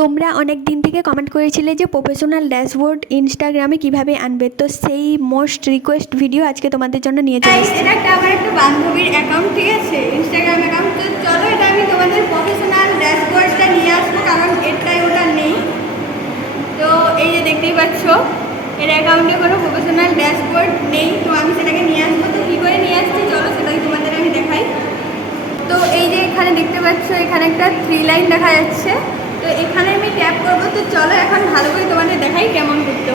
তোমরা অনেক দিন থেকে কমেন্ট করেছিলে যে প্রফেশনাল ড্যাশবোর্ড ইনস্টাগ্রামে কীভাবে আনবে। তো সেই মোস্ট রিকোয়েস্ট ভিডিও আজকে তোমাদের জন্য নিয়ে এসেছি। এটা একটা আমার একটা বান্ধবীর অ্যাকাউন্ট ঠিক আছে? ইনস্টাগ্রাম অ্যাকাউন্ট তো চলো এটা আমি তোমাদের প্রফেশনাল ড্যাশবোর্ডটা নিয়ে আসব, কারণ এটাই ওটা নেই। তো এই যে দেখতেই পাচ্ছ, এর অ্যাকাউন্টে কোনো প্রফেশনাল ড্যাশবোর্ড নেই। তো আমি সেটাকে নিয়ে আসব। তো কী করে নিয়ে আসছি? চলো সেটাই তোমাদের আমি দেখাই। তো এই যে এখানে দেখতে পাচ্ছ, এখানে একটা থ্রি লাইন দেখা যাচ্ছে। তো এখানে আমি ট্যাপ করব, তো চলো এখন ভালো করে তোমাদের দেখাই কেমন করতে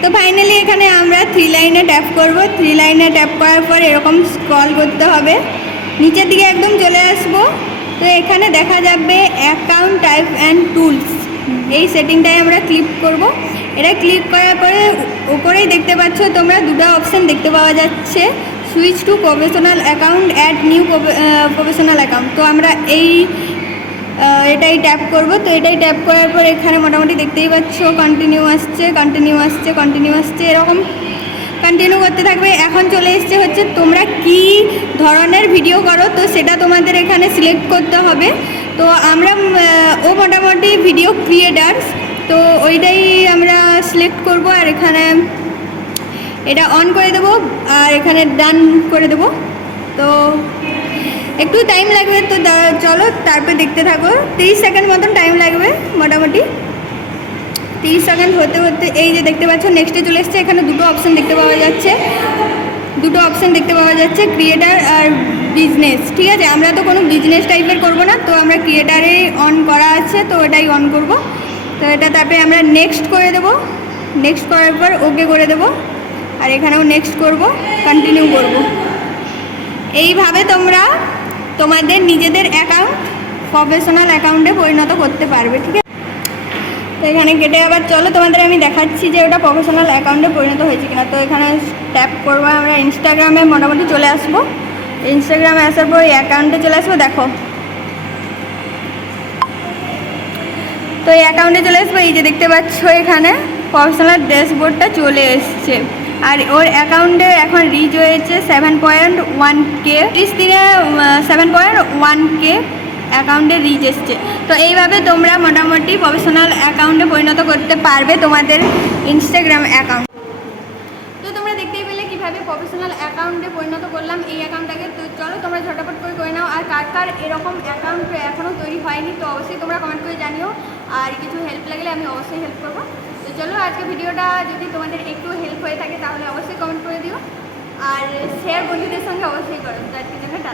তো ফাইনালি এখানে আমরা থ্রি লাইনে ট্যাপ করব। থ্রি লাইনে ট্যাপ করার পর এরকম স্ক্রল করতে হবে। নিচের দিকে একদম চলে আসব। তো এখানে দেখা যাবে অ্যাকাউন্ট টাইপ অ্যান্ড টুলস এই সেটিংটাই আমরা ক্লিক করব। এটা ক্লিক করার পরে উপরেই দেখতে পাচ্ছ তোমরা দুটো অপশান দেখতে পাওয়া যাচ্ছে। Switch to professional account add new professional account তো আমরা এই এটাই ট্যাপ করব। তো এটাই ট্যাপ করার পর এখানে মোটামুটি দেখতেই পাচ্ছ কন্টিনিউ আসছে কন্টিনিউ আসছে কন্টিনিউ আসছে, এরকম কন্টিনিউ করতে থাকবে। এখন চলে এসছে হচ্ছে তোমরা কি ধরনের ভিডিও করো, তো সেটা তোমাদের এখানে সিলেক্ট করতে হবে। তো আমরা ও মোটামুটি ভিডিও ক্রিয়েটার্স তো ওইটাই আমরা সিলেক্ট করব আর এখানে এটা অন করে দেবো, আর এখানে ডান করে দেবো। তো একটু টাইম লাগবে তো চলো তারপর দেখতে থাকো। তিরিশ সেকেন্ড মতন টাইম লাগবে, মোটামুটি। তিরিশ সেকেন্ড হতে হতে, এই যে দেখতে পাচ্ছ নেক্সটে চলে এসছে, এখানে দুটো অপশান দেখতে পাওয়া যাচ্ছে। দুটো অপশান দেখতে পাওয়া যাচ্ছে ক্রিয়েটার আর বিজনেস ঠিক আছে? আমরা তো কোনো বিজনেস টাইপের করব না, তো আমরা ক্রিয়েটারে অন করা আছে, তো এটাই অন করব। তো এটা তারপরে আমরা নেক্সট করে দেব। নেক্সট করার পর ওকে করে দেব। আর এখানেও নেক্সট করব কন্টিনিউ করব। এইভাবে তোমরা তোমাদের নিজেদের অ্যাকাউন্ট প্রফেশনাল অ্যাকাউন্টে পরিণত করতে পারবে, ঠিক আছে? তো এখানে কেটে আবার চলো, তোমাদের আমি দেখাচ্ছি যে ওটা প্রফেশনাল অ্যাকাউন্টে পরিণত হয়েছে কিনা। তো এখানে ট্যাপ করব, আমরা ইনস্টাগ্রামে মোটামুটি চলে আসব। ইনস্টাগ্রামে আসার পর এই অ্যাকাউন্টে চলে আসব, দেখো। তো এই অ্যাকাউন্টে চলে আসব, এই যে দেখতে পাচ্ছ এখানে প্রফেশনাল ড্যাশবোর্ডটা চলে এসছে। আর ওর অ্যাকাউন্টে এখন রিচ হয়েছে সেভেন পয়েন্ট ওয়ান কে ত্রিশ দিনে সেভেন পয়েন্ট ওয়ান কে অ্যাকাউন্টে রিচ এসছে। তো এইভাবে তোমরা মোটামুটি প্রফেশনাল অ্যাকাউন্টে পরিণত করতে পারবে তোমাদের ইনস্টাগ্রাম অ্যাকাউন্ট তো তোমরা দেখতেই পেলে কীভাবে প্রফেশনাল অ্যাকাউন্টে পরিণত করলাম এই অ্যাকাউন্টটাকে তো চলো তোমরা ঝটাপট করে করে নাও। আর কার কার এরকম অ্যাকাউন্ট এখনও তৈরি হয়নি, তো অবশ্যই তোমরা কমেন্ট করে জানিও। আর কিছু হেল্প লাগলে আমি অবশ্যই হেল্প করব। তো চলো আজকে ভিডিওটা যদি তোমাদের একটু হেল্প তাহলে অবশ্যই কমেন্ট করে দিও। আর শেয়ার বন্ধুদের সঙ্গে অবশ্যই করো। যার জন্য টাটা।